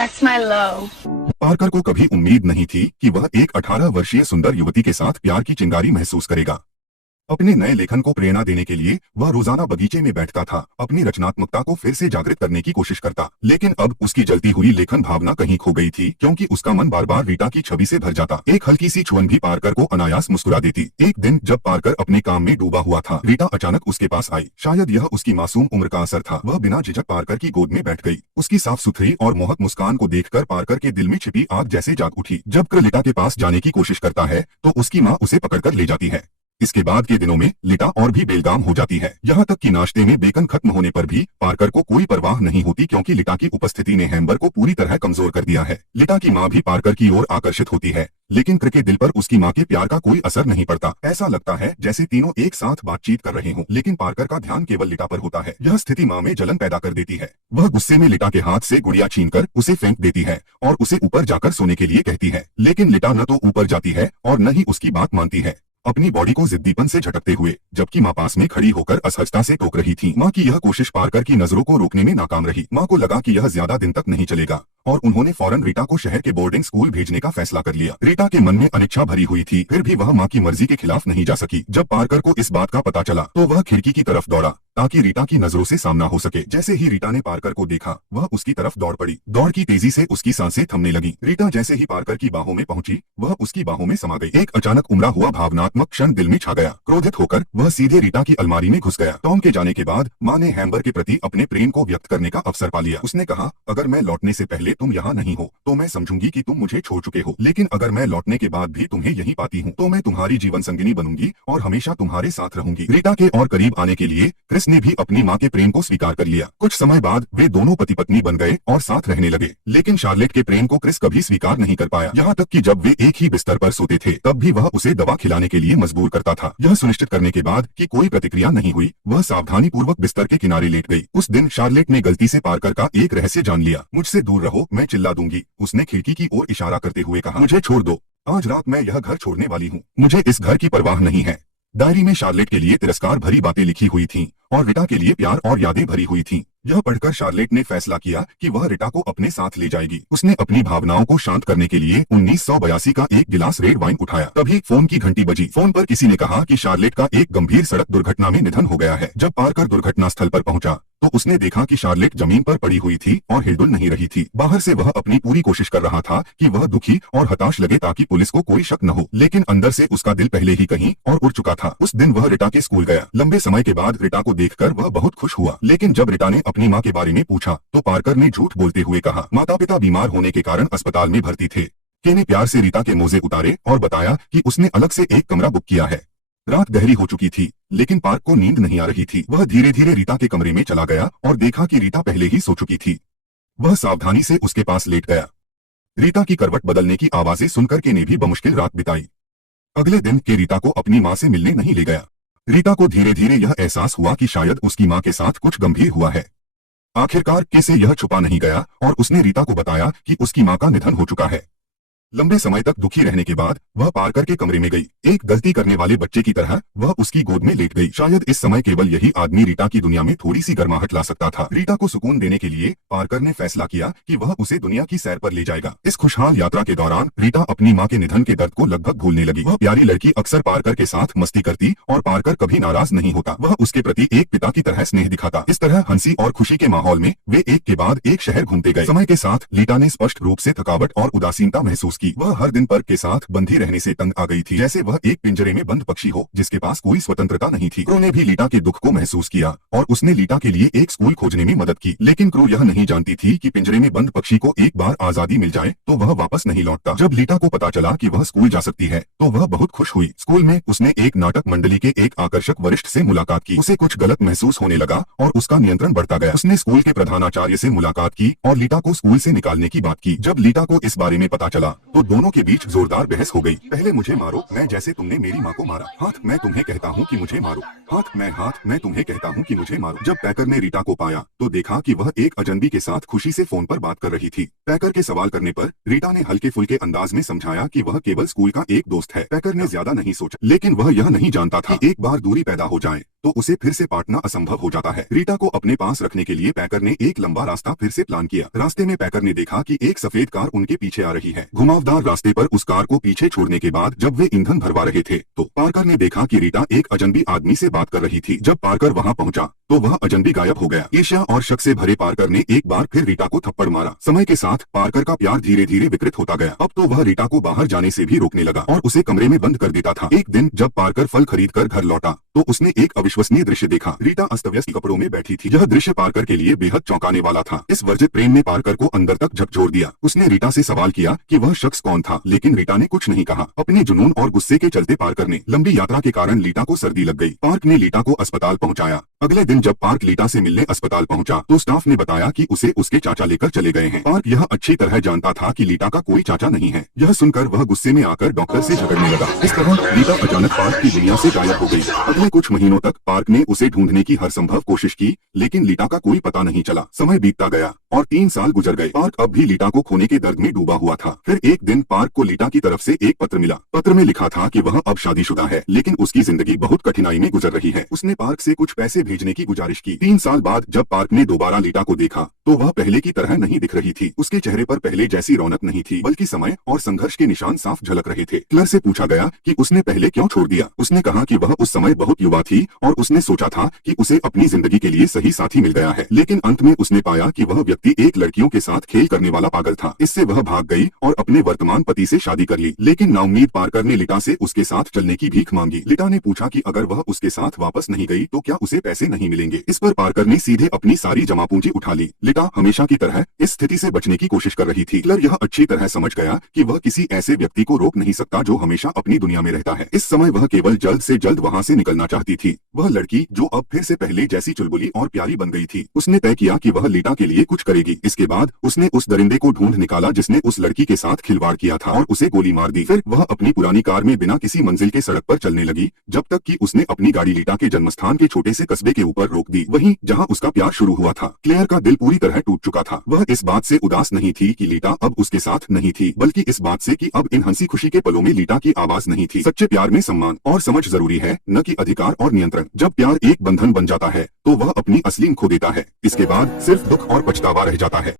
That's my low. Parker को कभी उम्मीद नहीं थी कि वह एक 18 वर्षीय सुंदर युवती के साथ प्यार की चिंगारी महसूस करेगा। अपने नए लेखन को प्रेरणा देने के लिए वह रोजाना बगीचे में बैठता था, अपनी रचनात्मकता को फिर से जागृत करने की कोशिश करता। लेकिन अब उसकी जलती हुई लेखन भावना कहीं खो गई थी, क्योंकि उसका मन बार बार रीटा की छवि से भर जाता। एक हल्की सी छुअन भी पार्कर को अनायास मुस्कुरा देती। एक दिन जब पार्कर अपने काम में डूबा हुआ था, रीटा अचानक उसके पास आई। शायद यह उसकी मासूम उम्र का असर था। वह बिना झिझक पार्कर की गोद में बैठ गई। उसकी साफ सुथरी और मोहक मुस्कान को देखकर पार्कर के दिल में छिपी आग जैसे जाग उठी। जब कर रीटा के पास जाने की कोशिश करता है तो उसकी माँ उसे पकड़कर ले जाती है। इसके बाद के दिनों में लिटा और भी बेलगाम हो जाती है, यहाँ तक कि नाश्ते में बेकन खत्म होने पर भी पार्कर को कोई परवाह नहीं होती, क्योंकि लिटा की उपस्थिति ने हैम्बर को पूरी तरह कमजोर कर दिया है। लिटा की माँ भी पार्कर की ओर आकर्षित होती है, लेकिन कर के दिल पर उसकी माँ के प्यार का कोई असर नहीं पड़ता। ऐसा लगता है जैसे तीनों एक साथ बातचीत कर रहे हों, लेकिन पार्कर का ध्यान केवल लिटा पर होता है। यह स्थिति माँ में जलन पैदा कर देती है। वह गुस्से में लिटा के हाथ से गुड़िया छीनकर उसे फेंक देती है और उसे ऊपर जाकर सोने के लिए कहती है। लेकिन लिटा न तो ऊपर जाती है और न ही उसकी बात मानती है, अपनी बॉडी को जिद्दीपन से झटकते हुए, जबकि माँ पास में खड़ी होकर असहजता से टोक रही थी। माँ की यह कोशिश पार्कर की नजरों को रोकने में नाकाम रही। माँ को लगा कि यह ज्यादा दिन तक नहीं चलेगा और उन्होंने फौरन रीटा को शहर के बोर्डिंग स्कूल भेजने का फैसला कर लिया। रीटा के मन में अनिच्छा भरी हुई थी, फिर भी वह माँ की मर्जी के खिलाफ नहीं जा सकी। जब पार्कर को इस बात का पता चला तो वह खिड़की की तरफ दौड़ा ताकि रीटा की नजरों से सामना हो सके। जैसे ही रीटा ने पार्कर को देखा, वह उसकी तरफ दौड़ पड़ी। दौड़ की तेजी से उसकी सांसें थमने लगी। रीटा जैसे ही पार्कर की बाहों में पहुंची, वह उसकी बाहों में समा गई। एक अचानक उमड़ा हुआ भावनात्मक क्षण दिल में छा गया। क्रोधित होकर वह सीधे रीटा की अलमारी में घुस गया। टॉम के जाने के बाद माँ ने हैम्बर के प्रति अपने प्रेम को व्यक्त करने का अवसर पा लिया। उसने कहा, अगर मैं लौटने से पहले तुम यहाँ नहीं हो तो मैं समझूंगी कि तुम मुझे छोड़ चुके हो, लेकिन अगर मैं लौटने के बाद भी तुम्हें यहीं पाती हूँ तो मैं तुम्हारी जीवन संगिनी बनूंगी और हमेशा तुम्हारे साथ रहूंगी। रीटा के और करीब आने के लिए क्रिस ने भी अपनी माँ के प्रेम को स्वीकार कर लिया। कुछ समय बाद वे दोनों पति पत्नी बन गए और साथ रहने लगे, लेकिन शार्लेट के प्रेम को क्रिस कभी स्वीकार नहीं कर पाया। यहाँ तक कि जब वे एक ही बिस्तर पर सोते थे तब भी वह उसे दवा खिलाने के लिए मजबूर करता था। यह सुनिश्चित करने के बाद कि कोई प्रतिक्रिया नहीं हुई, वह सावधानी पूर्वक बिस्तर के किनारे लेट गई। उस दिन शार्लेट ने गलती से पार्कर का एक रहस्य जान लिया। मुझसे दूर रहो, मैं चिल्ला दूंगी, उसने खिड़की की ओर इशारा करते हुए कहा। मुझे छोड़ दो, आज रात मैं यह घर छोड़ने वाली हूँ, मुझे इस घर की परवाह नहीं है। डायरी में शार्लेट के लिए तिरस्कार भरी बातें लिखी हुई थीं और रीटा के लिए प्यार और यादें भरी हुई थीं। यह पढ़कर शार्लेट ने फैसला किया कि वह रीटा को अपने साथ ले जाएगी। उसने अपनी भावनाओं को शांत करने के लिए 1982 का एक गिलास रेड वाइन उठाया। तभी फोन की घंटी बजी। फोन पर किसी ने कहा कि शार्लेट का एक गंभीर सड़क दुर्घटना में निधन हो गया है। जब पार्कर दुर्घटना स्थल पर पहुंचा तो उसने देखा कि शार्लेट जमीन पर पड़ी हुई थी और हिलडुल नहीं रही थी। बाहर से वह अपनी पूरी कोशिश कर रहा था कि वह दुखी और हताश लगे ताकि पुलिस को कोई शक न हो, लेकिन अंदर से उसका दिल पहले ही कहीं और उड़ चुका था। उस दिन वह रीटा के स्कूल गया। लंबे समय के बाद रीटा को देखकर वह बहुत खुश हुआ, लेकिन जब रीटा ने अपनी माँ के बारे में पूछा तो पार्कर ने झूठ बोलते हुए कहा, माता पिता बीमार होने के कारण अस्पताल में भर्ती थे। के ने प्यार से रीटा के मोजे उतारे और बताया कि उसने अलग से एक कमरा बुक किया है। रात गहरी हो चुकी थी, लेकिन पार्क को नींद नहीं आ रही थी। वह धीरे धीरे रीटा के कमरे में चला गया और देखा कि रीटा पहले ही सो चुकी थी। वह सावधानी से उसके पास लेट गया। रीटा की करवट बदलने की आवाजें सुनकर के ने भी बमुश्किल रात बिताई। अगले दिन के रीटा को अपनी माँ से मिलने नहीं ले गया। रीटा को धीरे धीरे यह एहसास हुआ कि शायद उसकी माँ के साथ कुछ गंभीर हुआ है। आखिरकार के से यह छुपा नहीं गया और उसने रीटा को बताया कि उसकी माँ का निधन हो चुका है। लंबे समय तक दुखी रहने के बाद वह पार्कर के कमरे में गई। एक गलती करने वाले बच्चे की तरह वह उसकी गोद में लेट गई। शायद इस समय केवल यही आदमी रीटा की दुनिया में थोड़ी सी गर्माहट ला सकता था। रीटा को सुकून देने के लिए पार्कर ने फैसला किया कि वह उसे दुनिया की सैर पर ले जाएगा। इस खुशहाल यात्रा के दौरान रीटा अपनी माँ के निधन के दर्द को लगभग भूलने लगी। वह प्यारी लड़की अक्सर पार्कर के साथ मस्ती करती और पार्कर कभी नाराज नहीं होता। वह उसके प्रति एक पिता की तरह स्नेह दिखाता। इस तरह हंसी और खुशी के माहौल में वे एक के बाद एक शहर घूमते गए। समय के साथ रीटा ने स्पष्ट रूप से थकावट और उदासीनता महसूस की। वह हर दिन के साथ बंधी रहने से तंग आ गई थी, जैसे वह एक पिंजरे में बंद पक्षी हो जिसके पास कोई स्वतंत्रता नहीं थी। क्रू ने भी लीटा के दुख को महसूस किया और उसने लीटा के लिए एक स्कूल खोजने में मदद की, लेकिन क्रू यह नहीं जानती थी कि पिंजरे में बंद पक्षी को एक बार आजादी मिल जाए तो वह वापस नहीं लौटता। जब लीटा को पता चला कि वह स्कूल जा सकती है तो वह बहुत खुश हुई। स्कूल में उसने एक नाटक मंडली के एक आकर्षक वरिष्ठ से मुलाकात की। उसे कुछ गलत महसूस होने लगा और उसका नियंत्रण बढ़ता गया। उसने स्कूल के प्रधानाचार्य से मुलाकात की और लीटा को स्कूल से निकालने की बात की। जब लीटा को इस बारे में पता चला तो दोनों के बीच जोरदार बहस हो गई। पहले मुझे मारो, मैं जैसे तुमने मेरी माँ को मारा। हाथ, मैं तुम्हें कहता हूँ कि मुझे मारो। हाथ, मैं तुम्हें कहता हूँ कि मुझे मारो। जब पैकर ने रीटा को पाया तो देखा कि वह एक अजनबी के साथ खुशी से फोन पर बात कर रही थी। पैकर के सवाल करने पर रीटा ने हल्के फुल्के अंदाज में समझाया कि वह केवल स्कूल का एक दोस्त है। पैकर ने ज्यादा नहीं सोचा, लेकिन वह यह नहीं जानता था एक बार दूरी पैदा हो जाए तो उसे फिर से पाटना असंभव हो जाता है। रीटा को अपने पास रखने के लिए पैकर ने एक लंबा रास्ता फिर से प्लान किया। रास्ते में पैकर ने देखा कि एक सफेद कार उनके पीछे आ रही है। घुमावदार रास्ते पर उस कार को पीछे छोड़ने के बाद जब वे ईंधन भरवा रहे थे तो पार्कर ने देखा कि रीटा एक अजनबी आदमी से बात कर रही थी। जब पार्कर वहां पहुंचा तो वह अजनबी गायब हो गया। ईर्ष्या और शक से भरे पार्कर ने एक बार फिर रीटा को थप्पड़ मारा। समय के साथ पार्कर का प्यार धीरे धीरे विकृत होता गया। अब तो वह रीटा को बाहर जाने से भी रोकने लगा और उसे कमरे में बंद कर देता था। एक दिन जब पार्कर फल खरीद कर घर लौटा तो उसने एक अविश्वसनीय दृश्य देखा। रीटा अस्त व्यस्त कपड़ों में बैठी थी। यह दृश्य पार्कर के लिए बेहद चौंकाने वाला था। इस वर्जित प्रेम ने पार्कर को अंदर तक झकझोर दिया। उसने रीटा से सवाल किया कि वह शख्स कौन था, लेकिन रीटा ने कुछ नहीं कहा। अपने जुनून और गुस्से के चलते पार्कर ने लंबी यात्रा के कारण लीटा को सर्दी लग गई। पार्क ने लीटा को अस्पताल पहुंचाया। अगले दिन जब पार्क लीटा से मिलने अस्पताल पहुंचा तो स्टाफ ने बताया कि उसे उसके चाचा लेकर चले गए हैं। पार्क यह अच्छी तरह जानता था कि लीटा का कोई चाचा नहीं है। यह सुनकर वह गुस्से में आकर डॉक्टर से झगड़ने लगा। इस तरह लीटा अचानक पार्क की दुनिया से गायब हो गई। अगले कुछ महीनों तक पार्क ने उसे ढूंढने की हर संभव कोशिश की, लेकिन लीटा का कोई पता नहीं चला। समय बीतता गया और 3 साल गुजर गए। पार्क अब भी लीटा को खोने के दर्द में डूबा हुआ था। फिर एक दिन पार्क को लीटा की तरफ से एक पत्र मिला। पत्र में लिखा था कि वह अब शादीशुदा है, लेकिन उसकी जिंदगी बहुत कठिनाई में गुजर रही है। उसने पार्क से कुछ पैसे भेजने की गुजारिश की। 3 साल बाद जब पार्क ने दोबारा लीटा को देखा तो वह पहले की तरह नहीं दिख रही थी। उसके चेहरे पर पहले जैसी रौनक नहीं थी, बल्कि समय और संघर्ष के निशान साफ झलक रहे थे। क्लर से पूछा गया कि उसने पहले क्यों छोड़ दिया। उसने कहा कि वह उस समय बहुत युवा थी और उसने सोचा था कि उसे अपनी जिंदगी के लिए सही साथी मिल गया है, लेकिन अंत में उसने पाया कि वह व्यक्ति एक लड़कियों के साथ खेल करने वाला पागल था। इससे वह भाग गई और अपने वर्तमान पति से शादी कर ली। लेकिन नाउम्मीद पार्कर ने लीटा से उसके साथ चलने की भीख मांगी। लीटा ने पूछा कि अगर वह उसके साथ वापस नहीं गई तो क्या उसे पैसे नहीं मिलेंगे। इस पर पार्कर ने सीधे अपनी सारी जमा पूंजी उठा ली। लीटा हमेशा की तरह इस स्थिति से बचने की कोशिश कर रही थी। क्लर यह अच्छी तरह समझ गया कि वह किसी ऐसे व्यक्ति को रोक नहीं सकता जो हमेशा अपनी दुनिया में रहता है। इस समय वह केवल जल्द से जल्द वहां से निकलना चाहती थी। वह लड़की जो अब फिर से पहले जैसी चुलबुली और प्यारी बन गई थी। उसने तय किया कि वह लीटा के लिए कुछ करेगी। इसके बाद उसने उस दरिंदे को ढूंढ निकाला जिसने उस लड़की के साथ खिलवाड़ किया था और उसे गोली मार दी। फिर वह अपनी पुरानी कार में बिना किसी मंजिल के सड़क पर चलने लगी, जब तक कि उसने अपनी गाड़ी लीटा के जन्मस्थान के छोटे से कस्बे के ऊपर रोक दी, वहीं जहां उसका प्यार शुरू हुआ था। क्लेयर का दिल पूरी तरह टूट चुका था। वह इस बात से उदास नहीं थी कि लीटा अब उसके साथ नहीं थी, बल्कि इस बात से कि अब इन हंसी खुशी के पलों में लीटा की आवाज नहीं थी। सच्चे प्यार में सम्मान और समझ जरूरी है, न कि अधिकार और नियंत्रण। जब प्यार एक बंधन बन जाता है तो वह अपनी असली खो देता है। इसके बाद सिर्फ दुख और पछतावा रह जाता है।